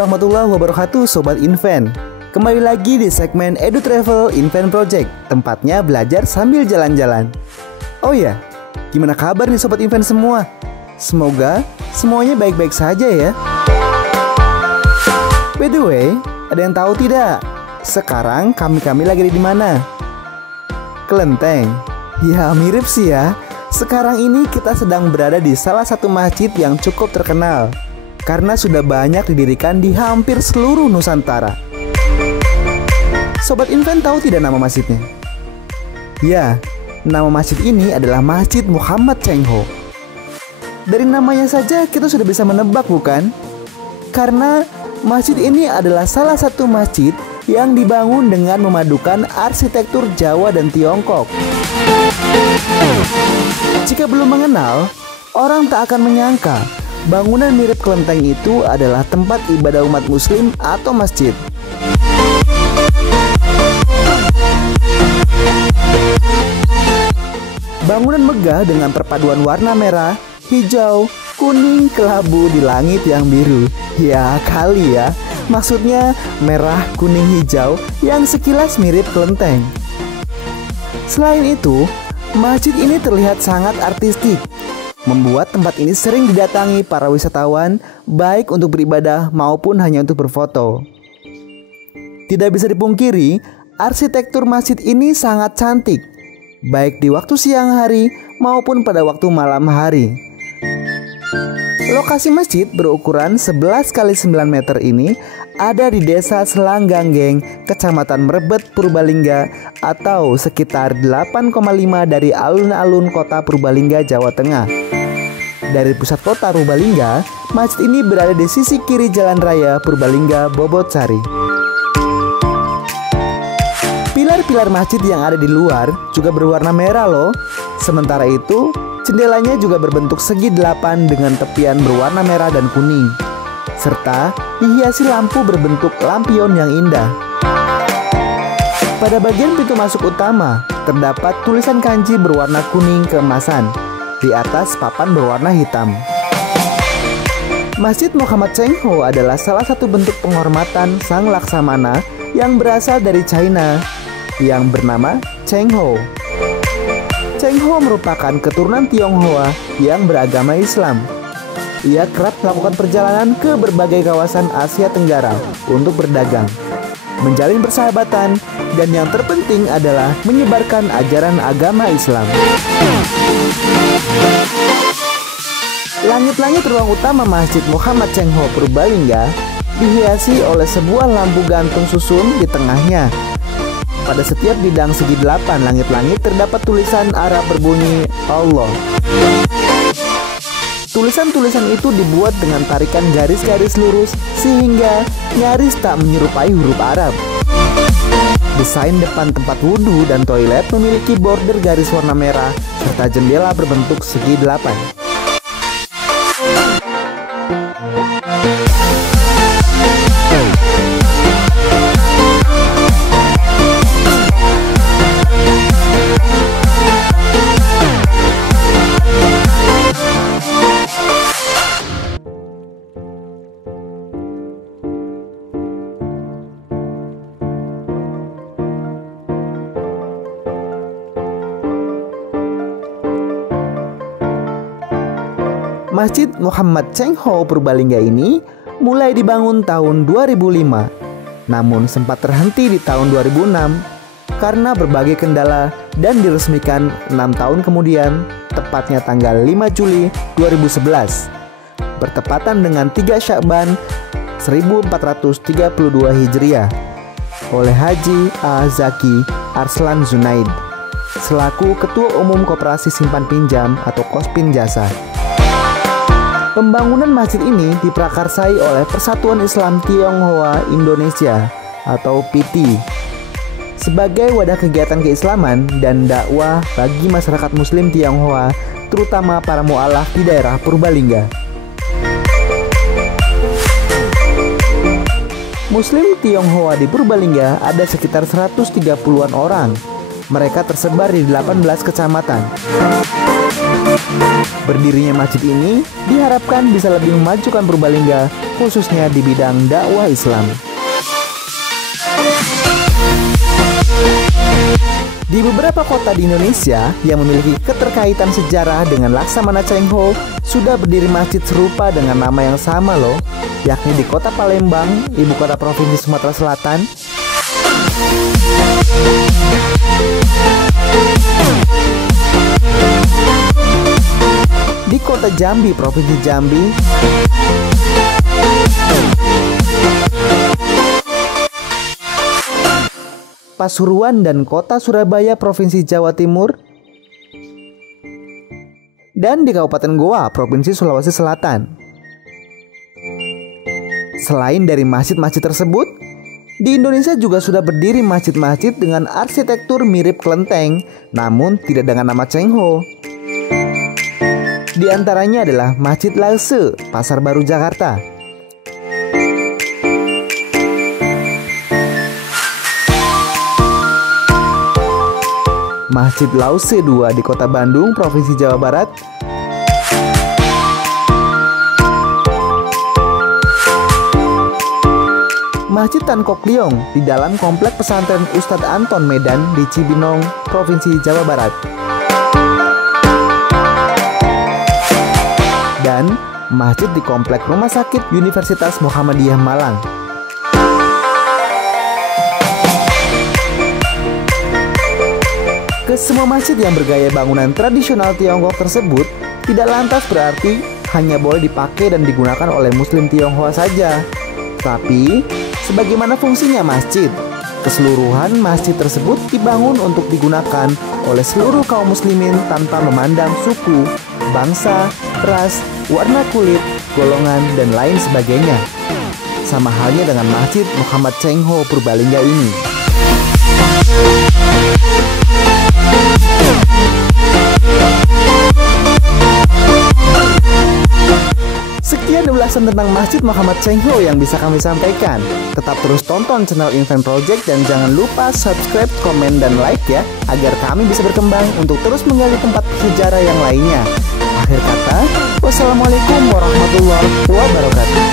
warahmatullahi wabarakatuh Sobat Invent. Kembali lagi di segmen Edu Travel Invent Project, tempatnya belajar sambil jalan-jalan. Oh ya, gimana kabar nih Sobat Invent semua? Semoga semuanya baik-baik saja ya. By the way, ada yang tahu tidak? Sekarang kami lagi di mana? Kelenteng. Ya mirip sih ya. Sekarang ini kita sedang berada di salah satu masjid yang cukup terkenal karena sudah banyak didirikan di hampir seluruh Nusantara. Sobat Invent tahu tidak nama masjidnya? Ya, nama masjid ini adalah Masjid Muhammad Cheng Ho. Dari namanya saja kita sudah bisa menebak bukan? Karena masjid ini adalah salah satu masjid yang dibangun dengan memadukan arsitektur Jawa dan Tiongkok. Jika belum mengenal, orang tak akan menyangka bangunan mirip kelenteng itu adalah tempat ibadah umat muslim atau masjid. Bangunan megah dengan perpaduan warna merah, hijau, kuning, kelabu di langit yang biru. Ya kali ya, maksudnya merah, kuning, hijau yang sekilas mirip kelenteng. Selain itu, masjid ini terlihat sangat artistik, membuat tempat ini sering didatangi para wisatawan, baik untuk beribadah maupun hanya untuk berfoto. Tidak bisa dipungkiri, arsitektur masjid ini sangat cantik, baik di waktu siang hari maupun pada waktu malam hari. Lokasi masjid berukuran 11 x 9 meter ini ada di Desa Selangganggeng, Kecamatan Mrebet, Purbalingga, atau sekitar 8,5 dari alun-alun kota Purbalingga, Jawa Tengah. Dari pusat kota Purbalingga, masjid ini berada di sisi kiri Jalan Raya Purbalingga, Bobotsari. Pilar-pilar masjid yang ada di luar juga berwarna merah loh. Sementara itu, jendelanya juga berbentuk segi 8 dengan tepian berwarna merah dan kuning, serta dihiasi lampu berbentuk lampion yang indah. Pada bagian pintu masuk utama, terdapat tulisan kanji berwarna kuning keemasan di atas papan berwarna hitam. Masjid Muhammad Cheng Ho adalah salah satu bentuk penghormatan Sang Laksamana yang berasal dari China, yang bernama Cheng Ho. Cheng Ho merupakan keturunan Tionghoa yang beragama Islam. Ia kerap melakukan perjalanan ke berbagai kawasan Asia Tenggara untuk berdagang, menjalin persahabatan, dan yang terpenting adalah menyebarkan ajaran agama Islam. Langit-langit ruang utama Masjid Muhammad Cheng Ho Purbalingga dihiasi oleh sebuah lampu gantung susun di tengahnya. Pada setiap bidang segi 8 langit-langit terdapat tulisan Arab berbunyi Allah. Tulisan-tulisan itu dibuat dengan tarikan garis-garis lurus sehingga nyaris tak menyerupai huruf Arab. Desain depan tempat wudhu dan toilet memiliki border garis warna merah serta jendela berbentuk segi 8. Masjid Muhammad Cheng Ho Purbalingga ini mulai dibangun tahun 2005, namun sempat terhenti di tahun 2006 karena berbagai kendala dan diresmikan 6 tahun kemudian, tepatnya tanggal 5 Juli 2011, bertepatan dengan 3 Sya'ban 1432 Hijriah, oleh Haji A.Zaki Arslan Zunaid selaku Ketua Umum Koperasi Simpan Pinjam atau Kospin Jasa. Pembangunan masjid ini diprakarsai oleh Persatuan Islam Tionghoa Indonesia atau PT sebagai wadah kegiatan keislaman dan dakwah bagi masyarakat muslim Tionghoa, terutama para mu'alaf di daerah Purbalingga. Muslim Tionghoa di Purbalingga ada sekitar 130-an orang. Mereka tersebar di 18 kecamatan. Berdirinya masjid ini diharapkan bisa lebih memajukan Purbalingga, khususnya di bidang dakwah Islam. Di beberapa kota di Indonesia yang memiliki keterkaitan sejarah dengan Laksamana Cheng Ho, sudah berdiri masjid serupa dengan nama yang sama loh, yakni di kota Palembang, ibu kota Provinsi Sumatera Selatan. Di kota Jambi, Provinsi Jambi. Pasuruan dan kota Surabaya, Provinsi Jawa Timur. Dan di Kabupaten Goa, Provinsi Sulawesi Selatan. Selain dari masjid-masjid tersebut, di Indonesia juga sudah berdiri masjid-masjid dengan arsitektur mirip kelenteng, namun tidak dengan nama Cheng Ho. Di antaranya adalah Masjid Lause, Pasar Baru, Jakarta. Masjid Lause II di Kota Bandung, Provinsi Jawa Barat. Masjid Tan Kok Leong di dalam Komplek Pesantren Ustadz Anton Medan di Cibinong, Provinsi Jawa Barat. Dan masjid di Komplek Rumah Sakit Universitas Muhammadiyah Malang. Kesemua masjid yang bergaya bangunan tradisional Tiongkok tersebut tidak lantas berarti hanya boleh dipakai dan digunakan oleh Muslim Tionghoa saja. Tapi, sebagaimana fungsinya masjid, keseluruhan masjid tersebut dibangun untuk digunakan oleh seluruh kaum muslimin tanpa memandang suku, bangsa, ras, warna kulit, golongan, dan lain sebagainya. Sama halnya dengan Masjid Muhammad Cheng Ho Purbalingga ini. Sekian ulasan tentang Masjid Muhammad Cheng Ho yang bisa kami sampaikan. Tetap terus tonton channel Invent Project dan jangan lupa subscribe, komen, dan like ya, agar kami bisa berkembang untuk terus menggali tempat sejarah yang lainnya. Akhir kata, wassalamualaikum warahmatullahi wabarakatuh.